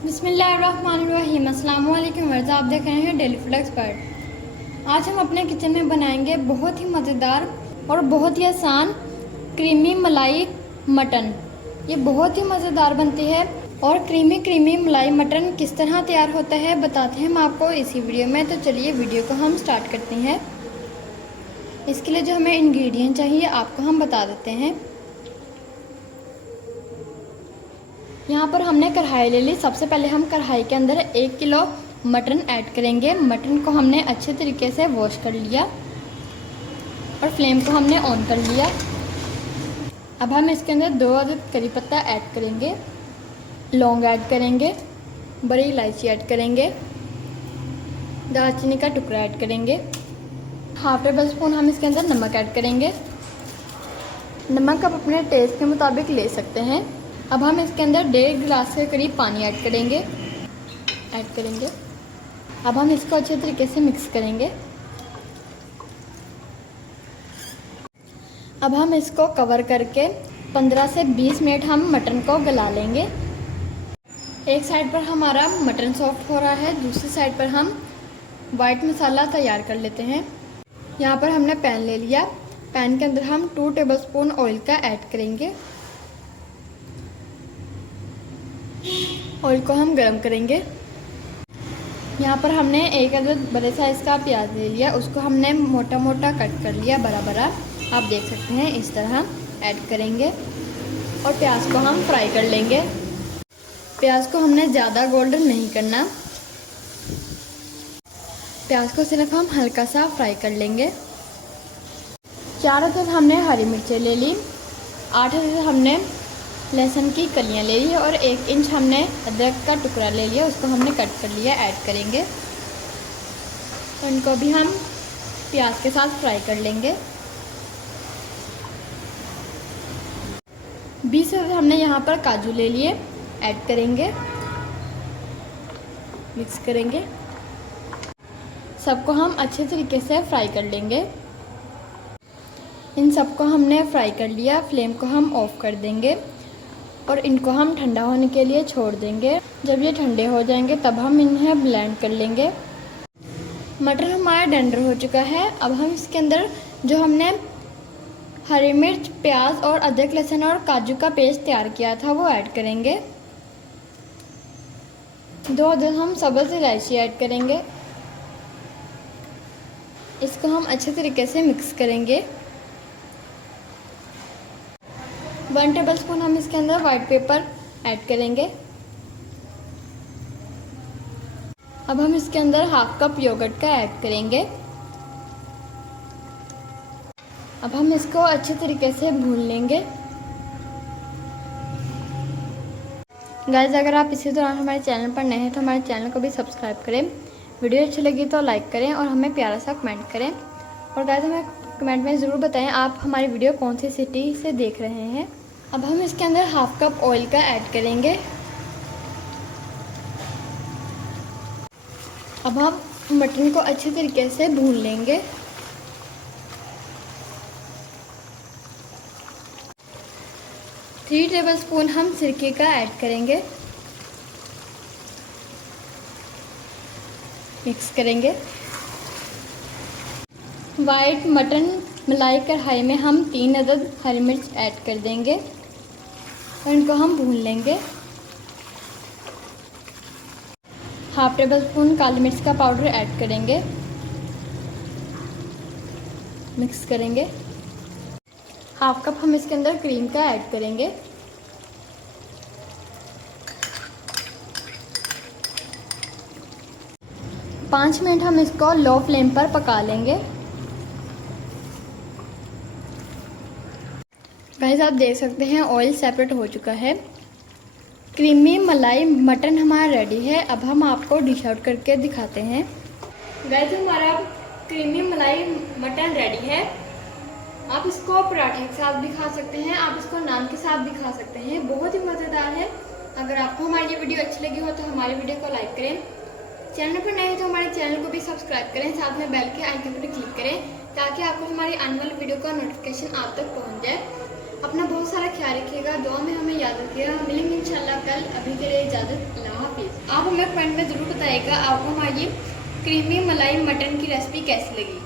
बिस्मिल्लाहिर्रहमानिर्रहीम। अस्सलाम वालेकुम वर्ज़, आप देख रहे हैं डेली फूड एक्सपर्ट। आज हम अपने किचन में बनाएंगे बहुत ही मज़ेदार और बहुत ही आसान क्रीमी मलाई मटन। ये बहुत ही मज़ेदार बनती है और क्रीमी मलाई मटन किस तरह तैयार होता है बताते हैं हम आपको इसी वीडियो में। तो चलिए वीडियो को हम स्टार्ट करते हैं। इसके लिए जो हमें इंग्रेडिएंट चाहिए आपको हम बता देते हैं। यहाँ पर हमने कढ़ाई ले ली। सबसे पहले हम कढ़ाई के अंदर 1 किलो मटन ऐड करेंगे। मटन को हमने अच्छे तरीके से वॉश कर लिया और फ्लेम को हमने ऑन कर लिया। अब हम इसके अंदर 2 अदद करी पत्ता ऐड करेंगे, लौंग ऐड करेंगे, बड़ी इलायची ऐड करेंगे, दालचीनी का टुकड़ा ऐड करेंगे, हाफ टेबल स्पून हम इसके अंदर नमक ऐड करेंगे। नमक आप अपने टेस्ट के मुताबिक ले सकते हैं। अब हम इसके अंदर 1.5 गिलास के करीब पानी ऐड करेंगे। अब हम इसको अच्छे तरीके से मिक्स करेंगे। अब हम इसको कवर करके 15 से 20 मिनट हम मटन को गला लेंगे। एक साइड पर हमारा मटन सॉफ्ट हो रहा है, दूसरी साइड पर हम वाइट मसाला तैयार कर लेते हैं। यहाँ पर हमने पैन ले लिया। पैन के अंदर हम 2 टेबलस्पून ऑयल का ऐड करेंगे। ऑयल को हम गरम करेंगे। यहाँ पर हमने 1 अदद बड़े साइज़ का प्याज ले लिया, उसको हमने मोटा मोटा कट कर लिया, बड़ा बड़ा। आप देख सकते हैं इस तरह ऐड करेंगे और प्याज को हम फ्राई कर लेंगे। प्याज को हमने ज़्यादा गोल्डन नहीं करना, प्याज को सिर्फ हम हल्का सा फ्राई कर लेंगे। 4 अदद हमने हरी मिर्चें ले ली, 8 अदद हमने लहसुन की कलियां ले ली और 1 इंच हमने अदरक का टुकड़ा ले लिया, उसको हमने कट कर लिया, ऐड करेंगे और इनको भी हम प्याज के साथ फ्राई कर लेंगे। 20 हमने यहाँ पर काजू ले लिए, ऐड करेंगे, मिक्स करेंगे। सबको हम अच्छे तरीके से फ्राई कर लेंगे। इन सबको हमने फ्राई कर लिया। फ्लेम को हम ऑफ कर देंगे और इनको हम ठंडा होने के लिए छोड़ देंगे। जब ये ठंडे हो जाएंगे तब हम इन्हें ब्लेंड कर लेंगे। मटर हमारा टेंडर हो चुका है। अब हम इसके अंदर जो हमने हरी मिर्च, प्याज और अदरक, लहसुन और काजू का पेस्ट तैयार किया था वो ऐड करेंगे। 2 अदद हम सब्ज़ इलायची ऐड करेंगे। इसको हम अच्छे तरीके से मिक्स करेंगे। 1 टेबलस्पून हम इसके अंदर वाइट पेपर ऐड करेंगे। अब हम इसके अंदर हाफ कप योगर्ट का ऐड करेंगे। अब हम इसको अच्छे तरीके से भून लेंगे। गाइस, अगर आप इसी दौरान हमारे चैनल पर नए हैं तो हमारे चैनल को भी सब्सक्राइब करें। वीडियो अच्छी लगी तो लाइक करें और हमें प्यारा सा कमेंट करें। और गाइस, हमें कमेंट में ज़रूर बताएं आप हमारी वीडियो कौन सी सिटी से देख रहे हैं। अब हम इसके अंदर हाफ कप ऑयल का ऐड करेंगे। अब हम मटन को अच्छे तरीके से भून लेंगे। थ्री टेबलस्पून हम सिरके का ऐड करेंगे, मिक्स करेंगे। वाइट मटन मलाई कढ़ाई में हम 3 अदद हरी मिर्च ऐड कर देंगे और इनको हम भून लेंगे। हाफ टेबल स्पून काली मिर्च का पाउडर ऐड करेंगे, मिक्स करेंगे। हाफ कप हम इसके अंदर क्रीम का ऐड करेंगे। पाँच मिनट हम इसको लो फ्लेम पर पका लेंगे। गाइस, आप देख सकते हैं ऑयल सेपरेट हो चुका है। क्रीमी मलाई मटन हमारा रेडी है। अब हम आपको डिश आउट करके दिखाते हैं। गाइस, हमारा क्रीमी मलाई मटन रेडी है। आप इसको पराठे के साथ भी खा सकते हैं, आप इसको नान के साथ भी खा सकते हैं। बहुत ही मज़ेदार है। अगर आपको हमारी ये वीडियो अच्छी लगी हो तो हमारी वीडियो को लाइक करें। चैनल पर नए हैं तो हमारे चैनल को भी सब्सक्राइब करें, साथ में बेल के आइकन पर क्लिक करें ताकि आपको हमारी आने वाली वीडियो का नोटिफिकेशन आप तक पहुंच जाए। अपना बहुत सारा ख्याल रखिएगा, दुआ में हमें याद रखिएगा। मिलेंगे इंशाल्लाह कल। अभी के लिए इजाज़त, अल्लाह हाफिज़। आप हमें कमेंट में ज़रूर बताइएगा आपको हमारी क्रीमी मलाई मटन की रेसिपी कैसी लगी।